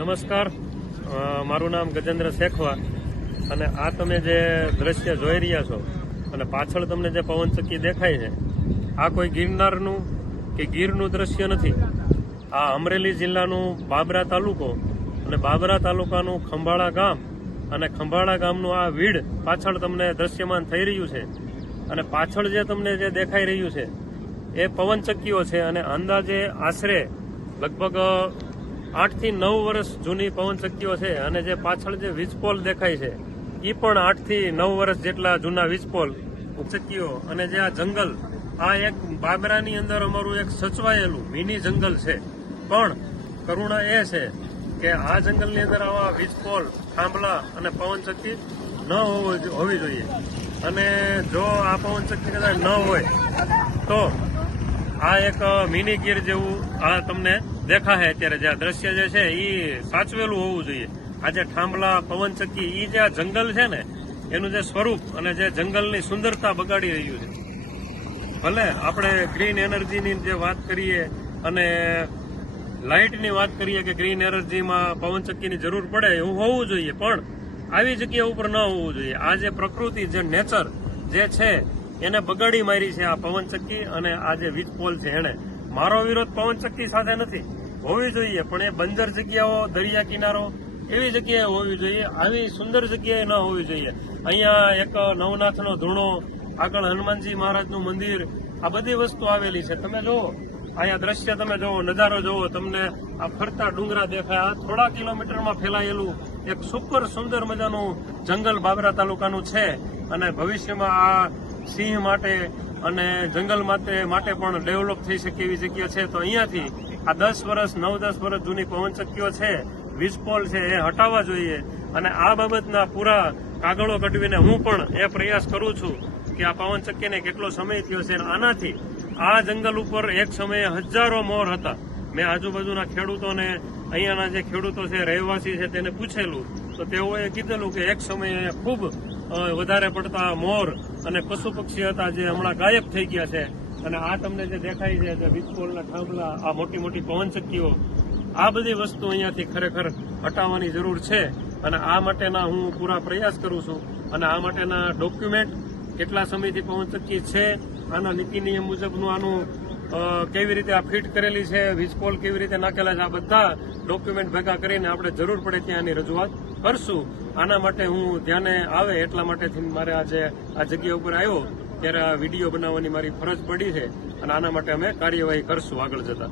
નમસ્કાર, મારું નામ ગજેન્દ્ર શેખવા અને આ તમે જે દ્રશ્ય જોઈ રહ્યા છો અને પાછળ તમને જે પવનચક્કી દેખાય છે આ કોઈ ગિરનારનું કે ગીરનું દ્રશ્ય નથી. આ અમરેલી જિલ્લાનું બાબરા તાલુકો અને બાબરા તાલુકાનું ખંભાળા ગામ અને ખંભાળા ગામનું આ વીડ પાછળ તમને દ્રશ્યમાન થઈ રહ્યું છે. અને પાછળ જે તમને જે દેખાઈ રહ્યું છે એ પવનચક્કીઓ છે અને અંદાજે આશરે લગભગ 8 થી 9 વર્ષ જૂની પવનચક્કીઓ છે. અને જે પાછળ જે વીજપોલ દેખાય છે એ પણ 8 થી 9 વર્ષ જેટલા જૂના વીજપોલ ચક્કીઓ. અને જે આ જંગલ, આ એક બાબરાની અંદર અમારું એક સચવાયેલું મિની જંગલ છે. પણ કરુણા એ છે કે આ જંગલની અંદર આવા વીજપોલ, થાંભલા અને પવનચક્કી ન હોવી જોઈએ. અને જો આ પવનચક્કી કદાચ ન હોય તો આ એક મિની ગીર જેવું આ તમને દેખાશે. અત્યારે જે આ દ્રશ્ય જે છે એ સાચવેલું હોવું જોઈએ. આ જે થાંભલા, પવનચક્કી, એ જે આ જંગલ છે ને એનું જે સ્વરૂપ અને જે જંગલની સુંદરતા બગાડી રહ્યું છે. ભલે આપણે ગ્રીન એનર્જીની જે વાત કરીએ અને લાઇટની વાત કરીએ કે ગ્રીન એનર્જીમાં પવનચક્કીની જરૂર પડે એવું હોવું જોઈએ, પણ આવી જગ્યા ઉપર ન હોવું જોઈએ. આ જે પ્રકૃતિ, જે નેચર જે છે એને બગાડી મારી છે આ પવનચક્કી અને આ જે વીજપોલ છે એને. મારો વિરોધ પવનચક્કી સાથે નથી, હોવી જોઈએ, પણ એ બંદર જગ્યાઓ, દરિયા કિનારો એવી જગ્યાએ હોવી જોઈએ. આવી સુંદર જગ્યાએ ન હોવી જોઈએ. અહીંયા એક નવનાથનો ધૂણો, આગળ હનુમાનજી મહારાજનું મંદિર, આ બધી વસ્તુ આવેલી છે. તમે જુઓ અહીંયા દ્રશ્ય, તમે જુઓ, નજારો જુઓ, તમને આ ફરતા ડુંગરા દેખાય. આ થોડા કિલોમીટરમાં ફેલાયેલું એક સુપર સુંદર મજાનું જંગલ બાબરા તાલુકાનું છે. અને ભવિષ્યમાં આ સિંહ માટે અને જંગલ માટે પણ ડેવલપ થઈ શકે એવી જગ્યા છે. તો અહીંયાથી આ 10 વર્ષ, 9-10 વર્ષ જૂની પવનચક્કીઓ છે, વીજપોલ છે, એ હટાવવા જોઈએ. અને આ બાબતના પૂરા કાગળો કઢવીને હું પણ એ પ્રયાસ કરું છું કે આ પવનચક્કીને કેટલો સમય થયો છે. આનાથી આ જંગલ ઉપર એક સમયે હજારો મોર હતા. મેં આજુબાજુના ખેડૂતોને, અહીંયાના જે ખેડૂતો છે, રહેવાસી છે, તેને પૂછેલું તો તેઓએ કીધેલું કે એક સમયે ખૂબ વધારે પડતા મોર અને પશુ પક્ષી હતા જે હમણાં ગાયબ થઈ ગયા છે. અને આ તમને જે દેખાય છે જે વીજપોલના થાંભલા, આ મોટી મોટી પવનચક્કીઓ, આ બધી વસ્તુ અહીંયાથી ખરેખર હટાવવાની જરૂર છે. અને આ માટેના હું પૂરા પ્રયાસ કરું છું. અને આ માટેના ડોક્યુમેન્ટ, કેટલા સમયથી પવનચક્કી છે, આના નીતિ નિયમ મુજબનું આનું કેવી રીતે આ ફિટ કરેલી છે, વીજપોલ કેવી રીતે નાખેલા છે, આ બધા ડોક્યુમેન્ટ ભેગા કરીને આપણે જરૂર પડે ત્યાં આની રજૂઆત કરશું. આના માટે હું ધ્યાને આવે એટલા માટેથી મારે આજે આ જગ્યા ઉપર આવ્યો ત્યારે આ વિડીયો બનાવવાની મારી ફરજ પડી છે. અને આના માટે અમે કાર્યવાહી કરશું આગળ જતા.